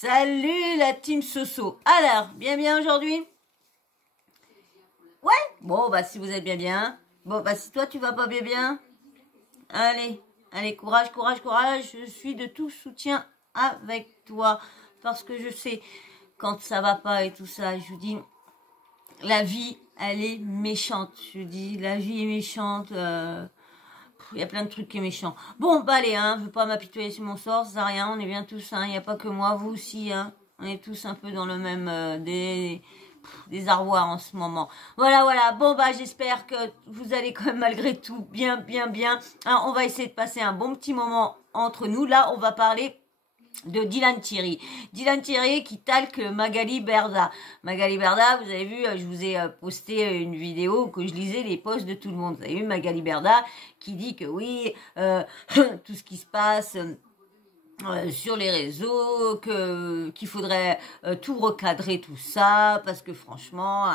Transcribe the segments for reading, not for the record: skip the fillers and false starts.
Salut la team Soso. Alors, bien aujourd'hui? Ouais? Bon, bah si vous êtes bien. Bon, bah si toi tu vas pas bien. Allez, courage. Je suis de tout soutien avec toi. Parce que je sais, quand ça va pas et tout ça, je vous dis, la vie, elle est méchante. Je dis, la vie est méchante. Il y a plein de trucs qui est méchant. Bon, bah allez, je veux pas m'apitoyer sur mon sort, ça sert à rien, on est bien tous, il n'y a pas que moi, vous aussi, on est tous un peu dans le même des arroirs en ce moment. Voilà, bon bah j'espère que vous allez quand même malgré tout bien. On va essayer de passer un bon petit moment entre nous. Là, on va parler de Dylan Thierry. Dylan Thierry qui talque Magali Berda. Magali Berda, vous avez vu, je vous ai posté une vidéo que je lisais les posts de tout le monde. Vous avez vu Magali Berda qui dit que oui, tout ce qui se passe sur les réseaux, qu'il faudrait tout recadrer tout ça, parce que franchement,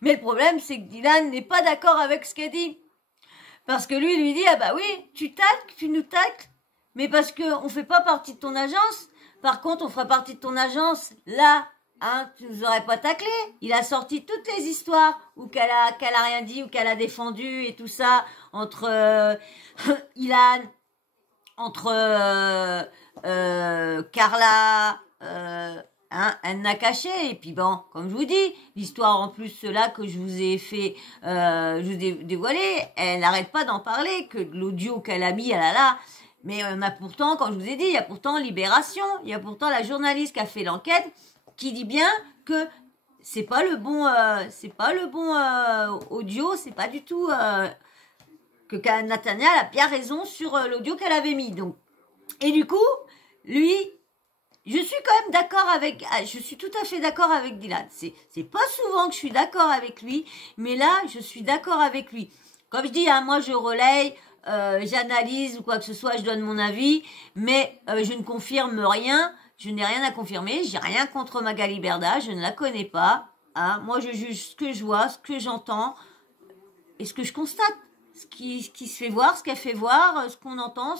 mais le problème c'est que Dylan n'est pas d'accord avec ce qu'elle dit. Parce que lui dit, ah bah oui, tu nous talques, mais parce que on fait pas partie de ton agence. Par contre, on fera partie de ton agence. Là, tu nous aurais pas taclé. Il a sorti toutes les histoires où qu'elle a rien dit, ou qu'elle a défendu et tout ça entre Ilan, entre Carla, elle n'a caché. Et puis bon, comme je vous dis, l'histoire en plus cela que je vous ai fait, je vous ai dévoilé, elle n'arrête pas d'en parler, que de l'audio qu'elle a mis, mais on a pourtant, comme je vous ai dit, il y a pourtant Libération, il y a pourtant la journaliste qui a fait l'enquête, qui dit bien que c'est pas le bon audio, c'est pas du tout que Nathaniel a bien raison sur l'audio qu'elle avait mis. Donc, et du coup, lui, je suis quand même d'accord je suis tout à fait d'accord avec Dylan. C'est pas souvent que je suis d'accord avec lui, mais là, je suis d'accord avec lui. Comme je dis, moi, je relaye, j'analyse ou quoi que ce soit, je donne mon avis, mais je ne confirme rien. Je n'ai rien à confirmer. J'ai rien contre Magali Berda. Je ne la connais pas. Moi, je juge ce que je vois, ce que j'entends et ce que je constate. Ce qui se fait voir, ce qu'elle fait voir, ce qu'on entend,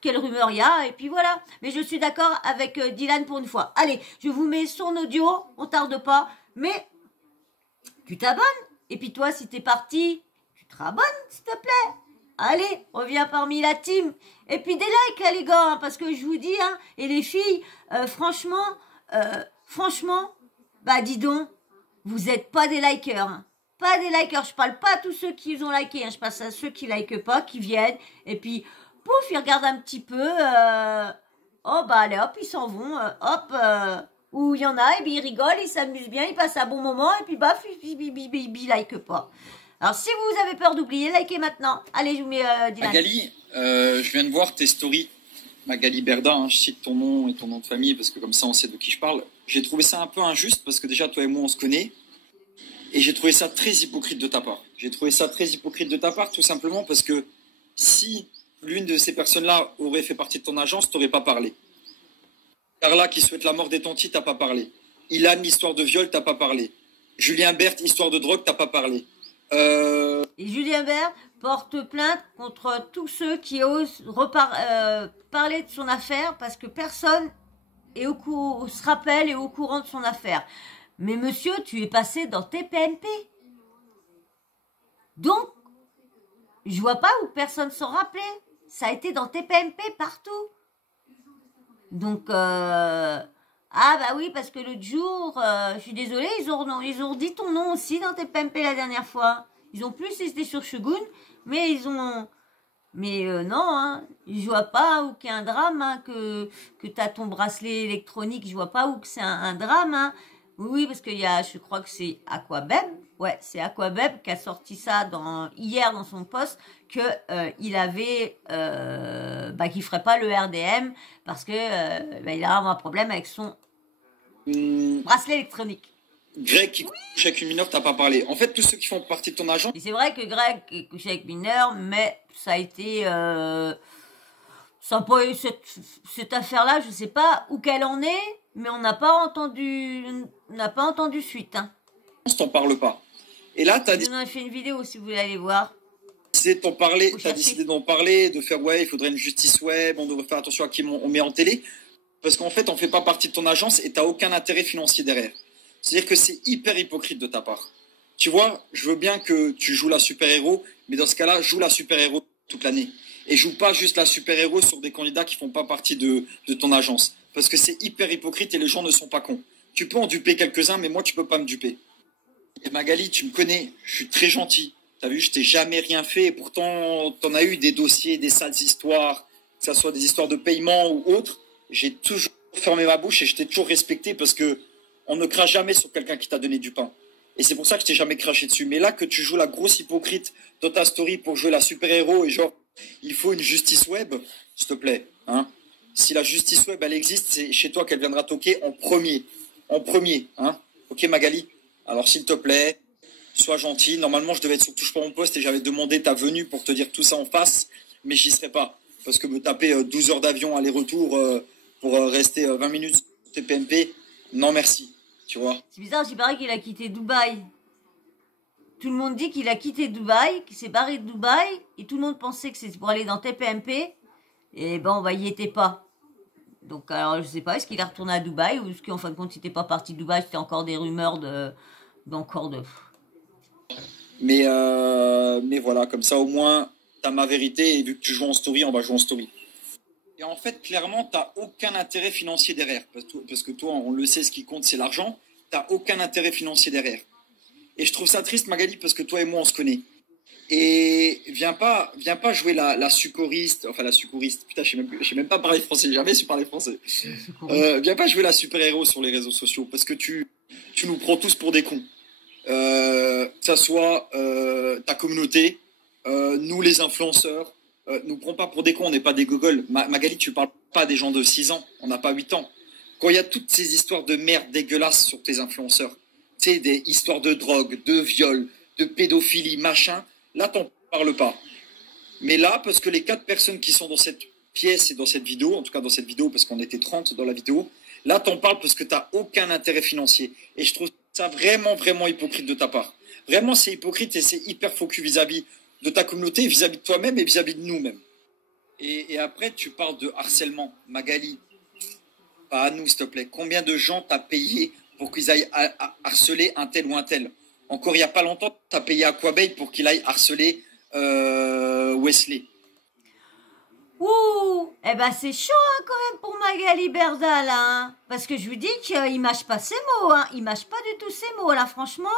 quelle rumeur il y a, et puis voilà. Mais je suis d'accord avec Dylan pour une fois. Allez, je vous mets son audio, on tarde pas, mais tu t'abonnes. Et puis toi, si t'es parti, tu te rabonnes, s'il te plaît. Allez, reviens parmi la team. Et puis des likes, les gars, parce que je vous dis, et les filles, franchement, bah dis donc, vous êtes pas des likers, Pas des likers, je parle pas à tous ceux qui ont liké, je passe à ceux qui likent pas, qui viennent, et puis, pouf, ils regardent un petit peu, oh bah allez hop, ils s'en vont, où il y en a, et puis ils rigolent, ils s'amusent bien, ils passent un bon moment, et puis baf, ils likent pas. Alors si vous avez peur d'oublier, likez maintenant. Allez, je vous mets Dylan. Magali, je viens de voir tes stories. Magali Berda, je cite ton nom et ton nom de famille, parce que comme ça on sait de qui je parle. J'ai trouvé ça un peu injuste, parce que déjà toi et moi on se connaît. Et j'ai trouvé ça très hypocrite de ta part. Tout simplement parce que si l'une de ces personnes-là aurait fait partie de ton agence, t'aurais pas parlé. Carla qui souhaite la mort des tontis, t'as pas parlé. Ilan, histoire de viol, t'as pas parlé. Julien Berthe, histoire de drogue, t'as pas parlé. Et Julien Berthe porte plainte contre tous ceux qui osent parler de son affaire parce que personne se rappelle et au courant de son affaire. Mais monsieur, tu es passé dans TPMP. Donc, je vois pas où personne s'en rappelait. Ça a été dans TPMP partout. Donc, bah oui, parce que l'autre jour, je suis désolée, ils ont dit ton nom aussi dans TPMP la dernière fois. Ils ont plus été sur Shogun, mais non, je vois pas où qu'il y a un drame, que t'as ton bracelet électronique, je vois pas où que c'est un drame, Oui, parce qu'il y a, je crois que c'est Aquabeb. Ouais, c'est Aquabeb qui a sorti ça hier dans son post que il avait qu'il ferait pas le RDM parce que il a un problème avec son bracelet électronique. Greg qui couche avec une mineure, t'as pas parlé. En fait, tous ceux qui font partie de ton agent. Et c'est vrai que Greg est couché avec mineur, mais ça a été ça a pas eu cette affaire-là, je sais pas où qu'elle en est, mais on n'a pas entendu suite. T'en parles pas. Et là, t'as dit. On a fait une vidéo si vous voulez aller voir. T'as décidé d'en parler, de faire il faudrait une justice web, on devrait faire attention à qui on met en télé. Parce qu'en fait, on fait pas partie de ton agence et tu n'as aucun intérêt financier derrière. C'est-à-dire que c'est hyper hypocrite de ta part. Tu vois, je veux bien que tu joues la super-héros, mais dans ce cas-là, joue la super-héros toute l'année. Et joue pas juste la super-héros sur des candidats qui font pas partie de ton agence. Parce que c'est hyper hypocrite et les gens ne sont pas cons. Tu peux en duper quelques-uns, mais moi, tu peux pas me duper. Et Magali, tu me connais, je suis très gentil. T'as vu, je t'ai jamais rien fait et pourtant, t'en as eu des dossiers, des sales histoires, que ce soit des histoires de paiement ou autres. J'ai toujours fermé ma bouche et je t'ai toujours respecté parce que on ne crache jamais sur quelqu'un qui t'a donné du pain. Et c'est pour ça que je t'ai jamais craché dessus. Mais là, que tu joues la grosse hypocrite dans ta story pour jouer la super-héros et genre, il faut une justice web, s'il te plaît, hein. Si la justice web, elle existe, c'est chez toi qu'elle viendra toquer en premier. En premier, hein. Ok, Magali? Alors, s'il te plaît, sois gentil. Normalement, je devais être sur Touche pas mon poste et j'avais demandé ta venue pour te dire tout ça en face, mais j'y serais pas. Parce que me taper 12 heures d'avion aller-retour pour rester 20 minutes sur TPMP, non merci, tu vois. C'est bizarre, il paraît qu'il a quitté Dubaï. Tout le monde dit qu'il a quitté Dubaï, qu'il s'est barré de Dubaï, et tout le monde pensait que c'était pour aller dans TPMP. Et bon, bah, il y était pas. Donc, alors, je sais pas, est-ce qu'il est retourné à Dubaï, ou est-ce qu'en fin de compte, il n'était pas parti de Dubaï, c'était encore des rumeurs d'encore de... Mais voilà, comme ça au moins, t'as ma vérité et vu que tu joues en story, on va jouer en story. Et en fait, clairement, t'as aucun intérêt financier derrière. Parce que toi, on le sait, ce qui compte, c'est l'argent. T'as aucun intérêt financier derrière. Et je trouve ça triste, Magali, parce que toi et moi, on se connaît. Et viens pas jouer la succoriste, enfin la succoriste, putain, je sais même pas parler français, j'ai jamais su parler français. Viens pas jouer la super-héros sur les réseaux sociaux, parce que tu nous prends tous pour des cons. Que ça soit ta communauté, nous les influenceurs, nous prends pas pour des cons, on n'est pas des gogoles. Magali, tu parles pas des gens de 6 ans, on n'a pas 8 ans. Quand il y a toutes ces histoires de merde dégueulasses sur tes influenceurs, tu sais, des histoires de drogue, de viol, de pédophilie, machin, là, t'en parles pas. Mais là, parce que les 4 personnes qui sont dans cette pièce et dans cette vidéo, en tout cas dans cette vidéo, parce qu'on était 30 dans la vidéo, là, t'en parles parce que t'as aucun intérêt financier. Et je trouve ça vraiment, vraiment hypocrite de ta part. Vraiment, c'est hypocrite et c'est hyper faux cul vis-à-vis de ta communauté, vis-à-vis de toi-même et vis-à-vis de nous-mêmes. Et après, tu parles de harcèlement. Magali, pas à nous, s'il te plaît. Combien de gens t'as payé pour qu'ils aillent harceler un tel ou un tel? Encore il n'y a pas longtemps, t'as payé Aquabay pour qu'il aille harceler Wesley. Ouh, eh ben c'est chaud hein, quand même pour Magali Berda là, hein. Parce que je lui dis qu'il mâche pas ses mots, hein. Il mâche pas du tout ses mots là, franchement.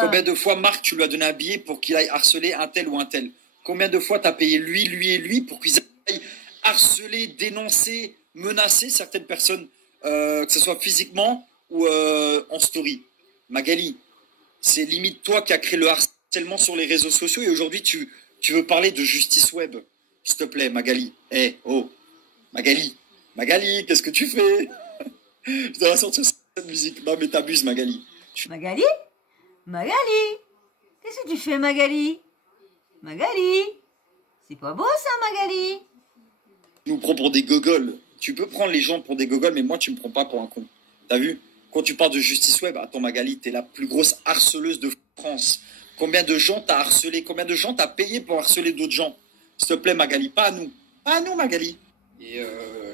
Combien de fois Marc, tu lui as donné un billet pour qu'il aille harceler un tel ou un tel? Combien de fois t'as payé lui et lui pour qu'ils aillent harceler, dénoncer, menacer certaines personnes, que ce soit physiquement ou en story? Magali, c'est limite toi qui as créé le harcèlement sur les réseaux sociaux et aujourd'hui tu veux parler de justice web. S'il te plaît, Magali. Oh, Magali. Magali, qu'est-ce que tu fais? Je dois sortir cette musique. Non, mais t'abuses, Magali. Magali? Magali? Qu'est-ce que tu fais, Magali? Magali? C'est pas beau, ça, Magali? Tu nous prends pour des gogoles. Tu peux prendre les gens pour des gogoles, mais moi, tu me prends pas pour un con. T'as vu? Quand tu parles de justice web, attends, Magali, t'es la plus grosse harceleuse de France. Combien de gens t'as harcelé? Combien de gens t'as payé pour harceler d'autres gens? S'il te plaît, Magali, pas à nous. Pas à nous, Magali. Et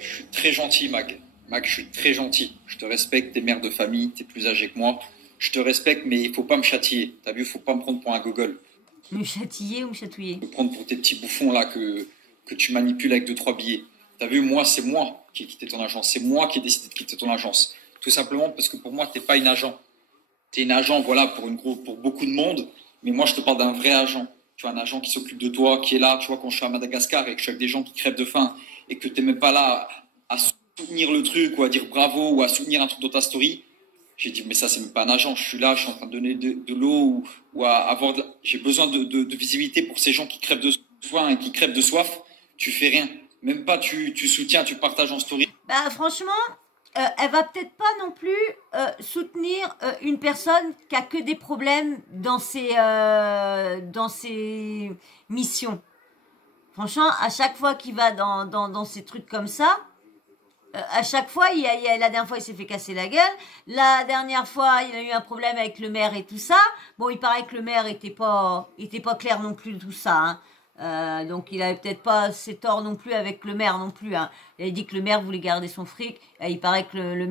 je suis très gentil, Mag. Mag, je suis très gentil. Je te respecte, t'es mère de famille, t'es plus âgé que moi. Je te respecte, mais il faut pas me châtier. T'as vu, faut pas me prendre pour un gogol. Me châtiller ou me chatouiller? Me prendre pour tes petits bouffons là que tu manipules avec 2-3 billets. T'as vu, moi, c'est moi qui ai quitté ton agence. C'est moi qui ai décidé de quitter ton agence. Tout simplement parce que pour moi, t'es pas une agent. T'es une agent, voilà, pour beaucoup de monde. Mais moi, je te parle d'un vrai agent. Tu vois, un agent qui s'occupe de toi, qui est là, tu vois, quand je suis à Madagascar et que je suis avec des gens qui crèvent de faim et que t'es même pas là à soutenir le truc ou à dire bravo ou à soutenir un truc dans ta story, j'ai dit, mais ça, c'est même pas un agent. Je suis là, je suis en train de donner de l'eau ou à avoir j'ai besoin de visibilité pour ces gens qui crèvent de faim et qui crèvent de soif. Tu fais rien. Même pas tu soutiens, tu partages en story. Bah, franchement, elle va peut-être pas non plus soutenir une personne qui a que des problèmes dans ses missions. Franchement, à chaque fois qu'il va dans ces trucs comme ça, à chaque fois, la dernière fois, il s'est fait casser la gueule. La dernière fois, il a eu un problème avec le maire et tout ça. Bon, il paraît que le maire était pas clair non plus de tout ça, hein. Donc il avait peut-être pas ses torts non plus avec le maire non plus. Hein. Il avait dit que le maire voulait garder son fric. Et il paraît que le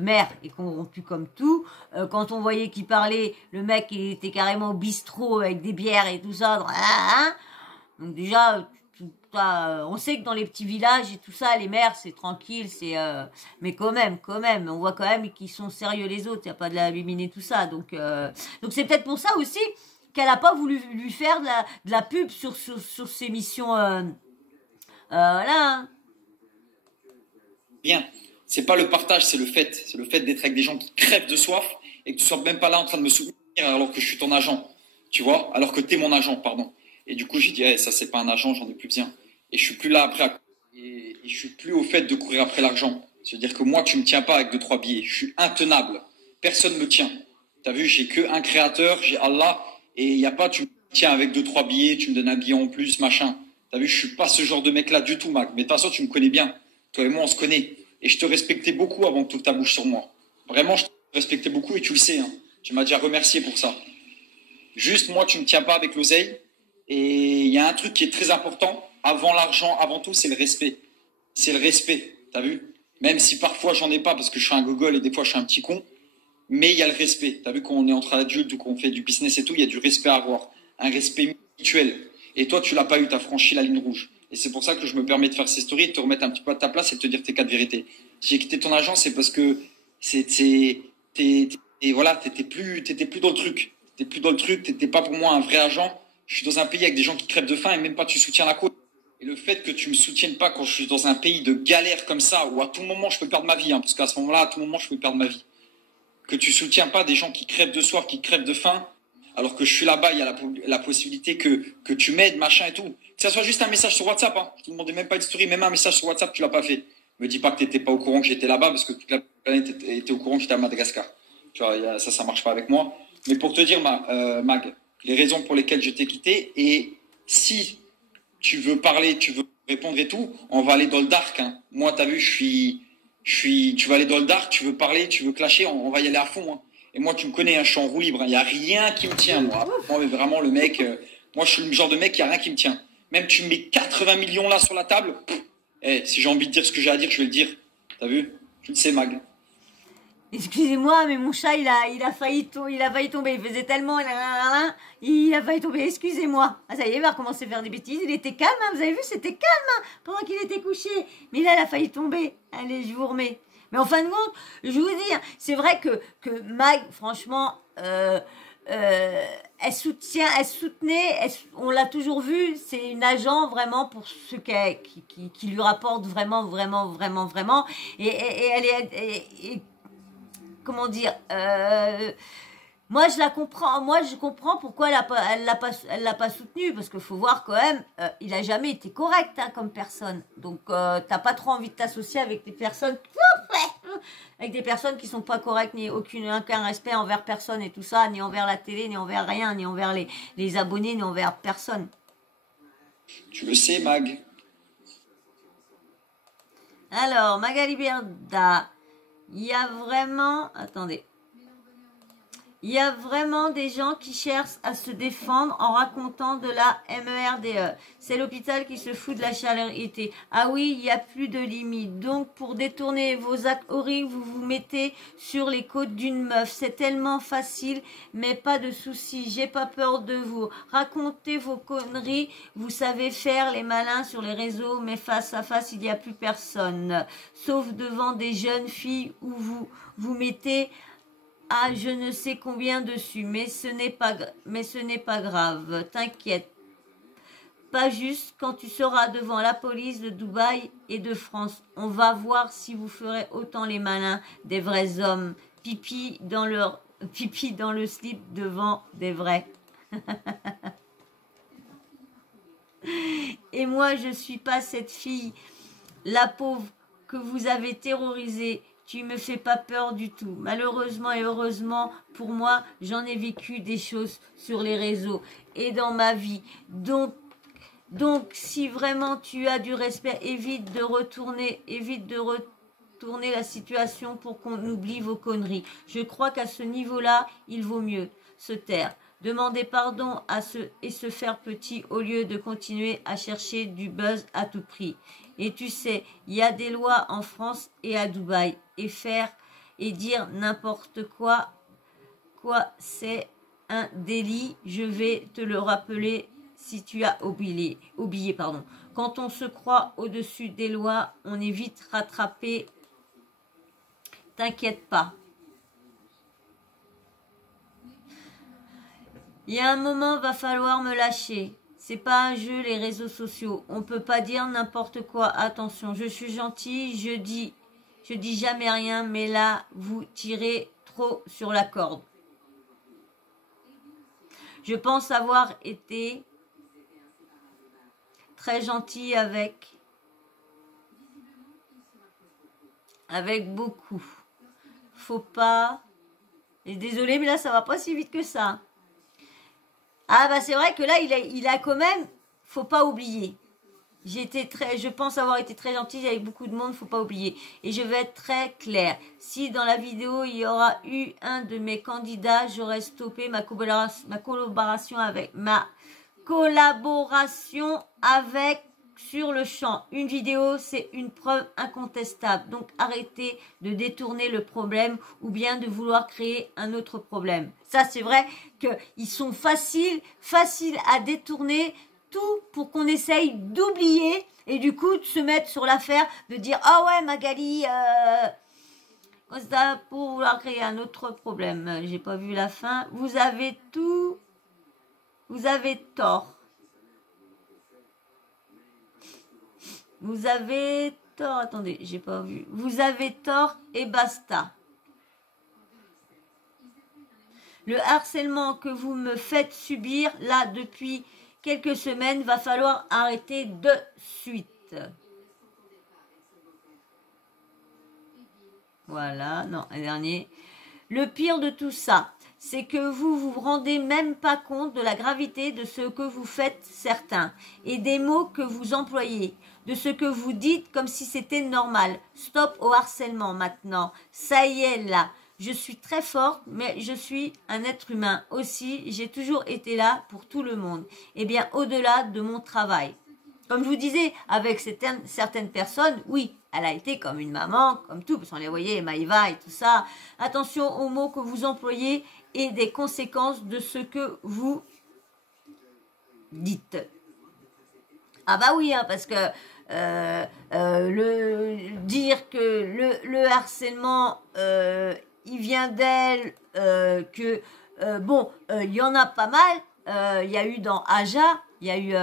maire est corrompu comme tout. Quand on voyait qu'il parlait, le mec il était carrément au bistrot avec des bières et tout ça. Hein. Donc déjà, on sait que dans les petits villages et tout ça, les maires c'est tranquille, mais quand même, on voit quand même qu'ils sont sérieux les autres. Il y a pas de la luminer tout ça. Donc c'est peut-être pour ça aussi qu'elle n'a pas voulu lui faire de la pub sur ses missions. Voilà. Hein. Bien. C'est pas le partage, c'est le fait. C'est le fait d'être avec des gens qui crèvent de soif et que tu sois même pas là en train de me soutenir alors que je suis ton agent. Tu vois? Alors que t'es mon agent, pardon. Et du coup, j'ai dit, ça, c'est pas un agent, j'en ai plus besoin. Et je suis plus là après. Et je suis plus au fait de courir après l'argent. C'est-à-dire que moi, tu me tiens pas avec 2-3 billets. Je suis intenable. Personne me tient. T'as vu, j'ai que un créateur, j'ai Allah. Et il y a pas, tu me tiens avec 2-3 billets, tu me donnes un billet en plus, machin. T'as vu, je suis pas ce genre de mec-là du tout, Mac. Mais de toute façon, tu me connais bien. Toi et moi, on se connaît. Et je te respectais beaucoup avant que tu ouvres ta bouche sur moi. Vraiment, je te respectais beaucoup et tu le sais. Hein. Tu m'as déjà remercié pour ça. Juste, moi, tu me tiens pas avec l'oseille. Et il y a un truc qui est très important. Avant l'argent, avant tout, c'est le respect. C'est le respect. T'as vu? Même si parfois, j'en ai pas parce que je suis un gogol et des fois, je suis un petit con. Mais il y a le respect. T'as vu, quand on est entre adultes ou qu'on fait du business et tout, il y a du respect à avoir. Un respect mutuel. Et toi, tu l'as pas eu, t'as franchi la ligne rouge. Et c'est pour ça que je me permets de faire ces stories, de te remettre un petit peu à ta place et de te dire tes 4 vérités. Si j'ai quitté ton agent, c'est parce que voilà, t'étais plus dans le truc. T'étais plus dans le truc, t'étais pas pour moi un vrai agent. Je suis dans un pays avec des gens qui crèvent de faim et même pas tu soutiens la cause. Et le fait que tu me soutiennes pas quand je suis dans un pays de galère comme ça, où à tout moment je peux perdre ma vie, hein, parce qu'à ce moment-là, à tout moment je peux perdre ma vie. Que tu soutiens pas des gens qui crèvent de soif, qui crèvent de faim, alors que je suis là-bas, il y a la possibilité que tu m'aides, machin et tout. Que ça soit juste un message sur WhatsApp, hein. Je te demandais même pas une story, même un message sur WhatsApp, tu l'as pas fait. Me dis pas que t'étais pas au courant que j'étais là-bas, parce que toute la planète était au courant que j'étais à Madagascar. Tu vois, ça marche pas avec moi. Mais pour te dire, Mag, les raisons pour lesquelles je t'ai quitté, et si tu veux parler, tu veux répondre et tout, on va aller dans le dark. Hein. Moi, t'as vu, tu vas aller dans le dark, tu veux parler, tu veux clasher, on va y aller à fond. Hein. Et moi, tu me connais, hein, je suis en roue libre. Il n'y a rien qui me tient, moi. Moi, vraiment, le mec, moi, je suis le genre de mec, il n'y a rien qui me tient. Même tu me mets 80 millions là sur la table, si j'ai envie de dire ce que j'ai à dire, je vais le dire. T'as vu? Tu le sais, Mag. Excusez-moi, mais mon chat, il a failli tomber. Il faisait tellement, il a failli tomber. Excusez-moi. Ah, ça y est, il va recommencer à faire des bêtises. Il était calme, hein, vous avez vu, c'était calme hein, pendant qu'il était couché. Mais là, il a failli tomber. Allez, je vous remets. Mais en fin de compte, je vous dis, hein, c'est vrai que Mag, franchement, elle soutenait, on l'a toujours vu, c'est une agent vraiment pour ce qui lui rapporte vraiment, vraiment, vraiment, vraiment. Et elle est comment dire, moi je la comprends, moi je comprends pourquoi elle l'a pas soutenu, parce qu'il faut voir quand même, il a jamais été correct hein, comme personne, donc t'as pas trop envie de t'associer avec des personnes, qui sont pas correctes, ni aucun respect envers personne et tout ça, ni envers la télé, ni envers rien, ni envers les abonnés, ni envers personne. Tu le sais, Mag. Alors, Magali Berda. Il y a vraiment... Attendez. Il y a vraiment des gens qui cherchent à se défendre en racontant de la MERDE. C'est l'hôpital qui se fout de la charité. Ah oui, il n'y a plus de limite. Donc, pour détourner vos actes horribles, vous vous mettez sur les côtes d'une meuf. C'est tellement facile, mais pas de soucis. J'ai pas peur de vous. Racontez vos conneries. Vous savez faire les malins sur les réseaux, mais face à face, il n'y a plus personne. Sauf devant des jeunes filles où vous mettez... Ah, je ne sais combien dessus, mais ce n'est pas grave, t'inquiète. Pas juste quand tu seras devant la police de Dubaï et de France. On va voir si vous ferez autant les malins des vrais hommes. Pipi dans le slip devant des vrais. Et moi, je suis pas cette fille, la pauvre que vous avez terrorisée. Tu me fais pas peur du tout. Malheureusement et heureusement, pour moi, j'en ai vécu des choses sur les réseaux et dans ma vie. Donc, si vraiment tu as du respect, évite de retourner la situation pour qu'on oublie vos conneries. Je crois qu'à ce niveau-là, il vaut mieux se taire. Demander pardon et se faire petit au lieu de continuer à chercher du buzz à tout prix. Et tu sais, il y a des lois en France et à Dubaï. Et faire et dire n'importe quoi, c'est un délit. Je vais te le rappeler si tu as oublié. Pardon. Quand on se croit au-dessus des lois, on est vite rattrapé. T'inquiète pas. Il y a un moment, va falloir me lâcher. C'est pas un jeu, les réseaux sociaux. On peut pas dire n'importe quoi. Attention, je suis gentille, je dis jamais rien, mais là, vous tirez trop sur la corde. Je pense avoir été très gentille avec beaucoup. Faut pas... Et désolé, mais là, ça va pas si vite que ça. Ah bah c'est vrai que là, il a quand même... Faut pas oublier. Je pense avoir été très gentille avec beaucoup de monde, faut pas oublier. Et je vais être très claire. Si dans la vidéo, il y aura eu un de mes candidats, j'aurais stoppé ma collaboration avec sur le champ. Une vidéo, c'est une preuve incontestable. Donc arrêtez de détourner le problème ou bien de vouloir créer un autre problème. Ça, c'est vrai qu'ils sont faciles à détourner tout pour qu'on essaye d'oublier et du coup de se mettre sur l'affaire, de dire « Ah ouais, Magali, ça pour vouloir créer un autre problème. » J'ai pas vu la fin. Vous avez tort. Vous avez tort. Attendez, j'ai pas vu. Vous avez tort et basta. Le harcèlement que vous me faites subir là depuis quelques semaines, va falloir arrêter de suite. Voilà, non, un dernier. Le pire de tout ça, c'est que vous vous rendez même pas compte de la gravité de ce que vous faites certains et des mots que vous employez, de ce que vous dites comme si c'était normal. Stop au harcèlement maintenant. Ça y est là. Je suis très forte, mais je suis un être humain aussi. J'ai toujours été là pour tout le monde. Et bien, au-delà de mon travail. Comme je vous disais, avec certaines personnes, oui, elle a été comme une maman, comme tout, parce qu'on les voyait, Maïva et tout ça. Attention aux mots que vous employez et des conséquences de ce que vous dites. Ah bah oui, hein, parce que dire que le harcèlement... il vient d'elle, il y en a pas mal. Il y a eu dans Aja, il y a eu,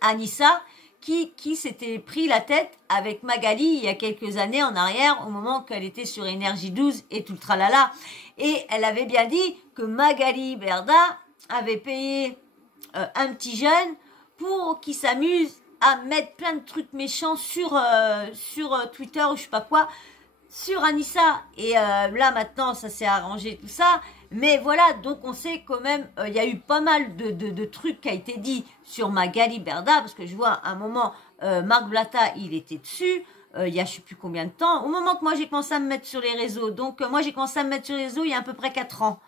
Anissa, qui s'était pris la tête avec Magali il y a quelques années en arrière, au moment qu'elle était sur Énergie 12 et tout le tralala. Et elle avait bien dit que Magali Berda avait payé un petit jeune pour qu'il s'amuse à mettre plein de trucs méchants sur Twitter ou je sais pas quoi, sur Anissa. Et là, maintenant, ça s'est arrangé, tout ça. Mais voilà, donc on sait quand même, il y a eu pas mal de trucs qui a été dit sur Magali Berda, parce que je vois à un moment, Marc Blatta, il était dessus, il y a je sais plus combien de temps, au moment que moi j'ai commencé à me mettre sur les réseaux. Donc moi j'ai commencé à me mettre sur les réseaux il y a à peu près 4 ans.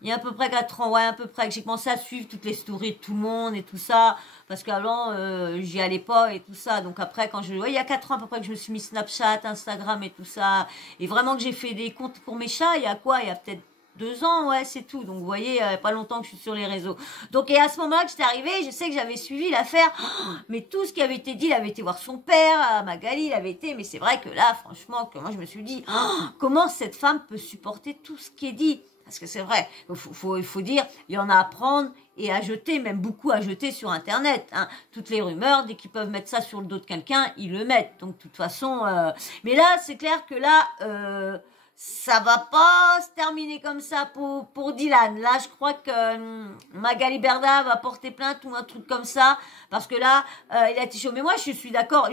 Il y a à peu près 4 ans, ouais, à peu près, que j'ai commencé à suivre toutes les stories de tout le monde et tout ça, parce qu'avant, j'y allais pas et tout ça. Donc après, il y a 4 ans à peu près que je me suis mis Snapchat, Instagram et tout ça, et vraiment que j'ai fait des comptes pour mes chats, il y a quoi? Il y a peut-être 2 ans, ouais, c'est tout. Donc vous voyez, il n'y a pas longtemps que je suis sur les réseaux. Donc, et à ce moment-là que j'étais arrivée, je sais que j'avais suivi l'affaire, mais tout ce qui avait été dit, il avait été voir son père, Magali, il avait été, mais c'est vrai que là, franchement, que moi je me suis dit, comment cette femme peut supporter tout ce qui est dit? Parce que c'est vrai, il faut dire, il y en a à prendre et à jeter, même beaucoup à jeter sur Internet. Hein. Toutes les rumeurs, dès qu'ils peuvent mettre ça sur le dos de quelqu'un, ils le mettent. Donc, de toute façon... Mais là, c'est clair que là, ça va pas se terminer comme ça pour Dylan. Là, je crois que Magali Berda va porter plainte ou un truc comme ça. Parce que là, il a été chaud. Mais moi, je suis d'accord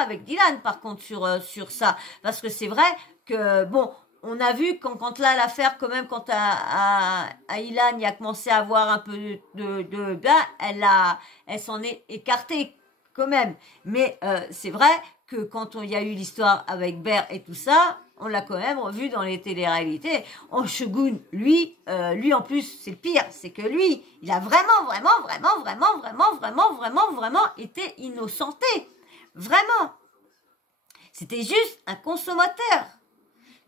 avec Dylan, par contre, sur ça. Parce que c'est vrai que, bon... On a vu quand là l'affaire quand même quand à Ilan il a commencé à avoir un peu elle s'en est écartée quand même. Mais c'est vrai que quand il y a eu l'histoire avec Ber et tout ça, on l'a quand même revu dans les téléréalités. Shogun, lui en plus, c'est le pire, c'est que lui, il a vraiment été innocenté. Vraiment. C'était juste un consommateur.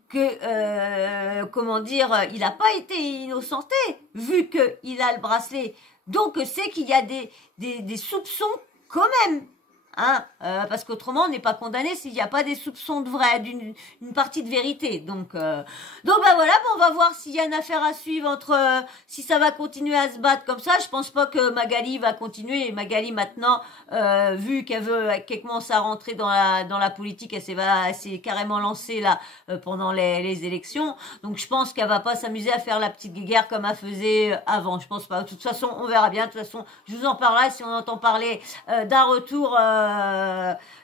Que, comment dire, il n'a pas été innocenté, vu qu'il a le bracelet. Donc, c'est qu'il y a des soupçons quand même. Hein, parce qu'autrement, on n'est pas condamné s'il n'y a pas des soupçons de vrai, d'une partie de vérité. Donc ben voilà, on va voir s'il y a une affaire à suivre entre, si ça va continuer à se battre comme ça. Je pense pas que Magali va continuer. Et Magali maintenant, vu qu'elle commence à rentrer dans la politique, elle s'est carrément lancée là pendant les élections. Donc je pense qu'elle va pas s'amuser à faire la petite guerre comme elle faisait avant. Je pense pas. De toute façon, on verra bien. De toute façon, je vous en parlerai si on entend parler d'un retour.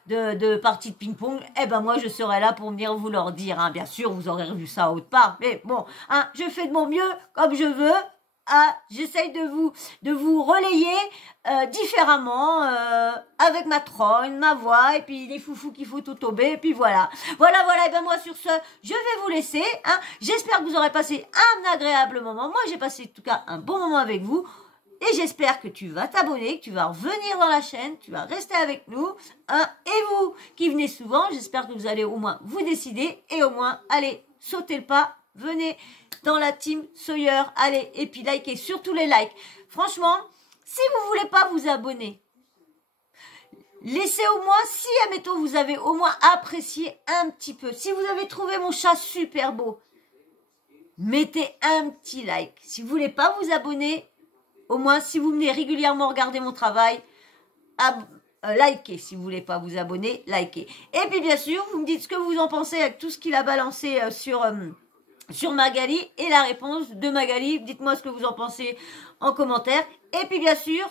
De partie de ping-pong, eh ben moi je serai là pour venir vous leur dire, hein. Bien sûr vous aurez revu ça autre part, mais bon, hein, je fais de mon mieux comme je veux, j'essaye de vous relayer différemment, avec ma trogne, ma voix, et puis les foufous qui foutent tout tomber, et puis voilà, et ben moi sur ce, je vais vous laisser, hein. J'espère que vous aurez passé un agréable moment, moi j'ai passé en tout cas un bon moment avec vous. Et j'espère que tu vas t'abonner, que tu vas revenir dans la chaîne, tu vas rester avec nous. Hein, et vous qui venez souvent, j'espère que vous allez au moins vous décider et au moins, allez, sautez le pas, venez dans la team Sawyer, allez, et puis likez, surtout les likes. Franchement, si vous voulez pas vous abonner, laissez au moins, si admettons vous avez au moins apprécié un petit peu, si vous avez trouvé mon chat super beau, mettez un petit like. Si vous voulez pas vous abonner, au moins, si vous venez régulièrement regarder mon travail, likez. Si vous voulez pas vous abonner, likez. Et puis, bien sûr, vous me dites ce que vous en pensez avec tout ce qu'il a balancé sur Magali et la réponse de Magali. Dites-moi ce que vous en pensez en commentaire. Et puis, bien sûr,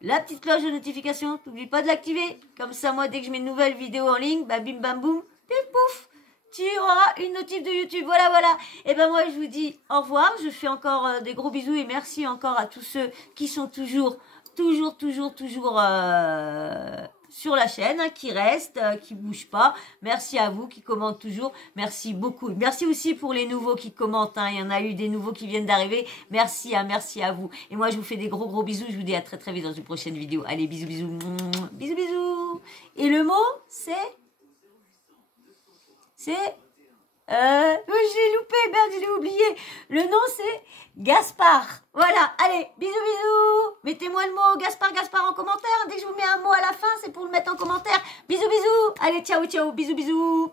la petite cloche de notification, n'oublie pas de l'activer. Comme ça, moi, dès que je mets une nouvelle vidéo en ligne, bah, bim, bam, boum, pif, pouf, tu auras une notif de YouTube. Voilà. Et ben moi, je vous dis au revoir. Je fais encore des gros bisous et merci encore à tous ceux qui sont toujours sur la chaîne, hein, qui restent, qui bougent pas. Merci à vous qui commentent toujours. Merci beaucoup. Merci aussi pour les nouveaux qui commentent. Hein. Il y en a eu des nouveaux qui viennent d'arriver. Merci à vous. Et moi, je vous fais des gros bisous. Je vous dis à très vite dans une prochaine vidéo. Allez, bisous. Bisous. Et le mot, c'est... j'ai loupé, merde, je l'ai oublié. Le nom, c'est Gaspard. Voilà, allez, bisous. Mettez-moi le mot Gaspard en commentaire. Dès que je vous mets un mot à la fin, c'est pour le mettre en commentaire. Bisous. Allez, ciao, bisous.